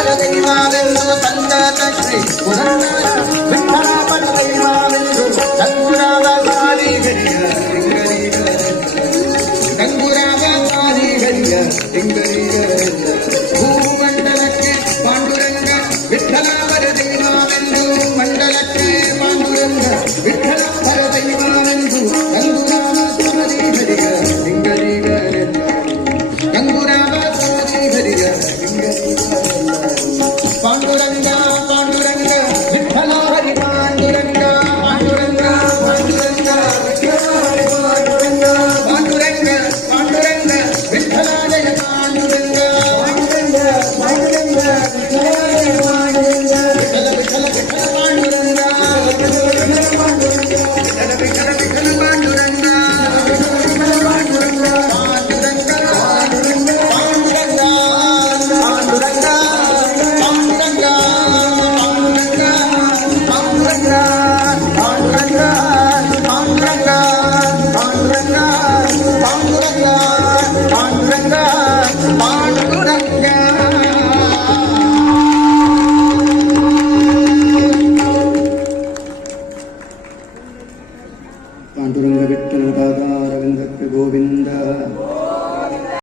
ಪರದೈವಾವೆಂದು ತಂದಾತ Shri Purandara Vittala ಪರದೈವಾವೆಂದು ಗಂಗುರಾವ ಕಾಲಿಗರಿಯ ಗಂಗುರಾವ ಕಾಲಿಗರಿಯ ತಿಂಗರಿಗರೆಲ್ಲ ಭೂಮಂಡಲಕ್ಕೆ Panduranga Vittala ಪರದೈವಾವೆಂದು ಮಂಡಲಕ್ಕೆ Panduranga Vittala ಪರದೈವಾವೆಂದು ಗಂಗುರಾವ ಕಾಲಿಗರಿಯ ತಿಂಗರಿಗರೆಲ್ಲ ಗಂಗುರಾವ ಕಾಲಿಗರಿಯ Panduranga Panduranga Vittala Hari Panduranga Panduranga Panduranga Vittala Hari Panduranga Panduranga Panduranga Vittala Jaya Panduranga Panduranga Panduranga Vittala Jaya Panduranga Vittala Vittala Vittala Panduranga Vittala Vittala Panduranga Vittala Vittala Vittala Panduranga Vittala Panduranga Panduranga Panduranga Panduranga Panduranga Vittala ಪಾದಾರವಿಂದಕ್ಕೆ Govinda.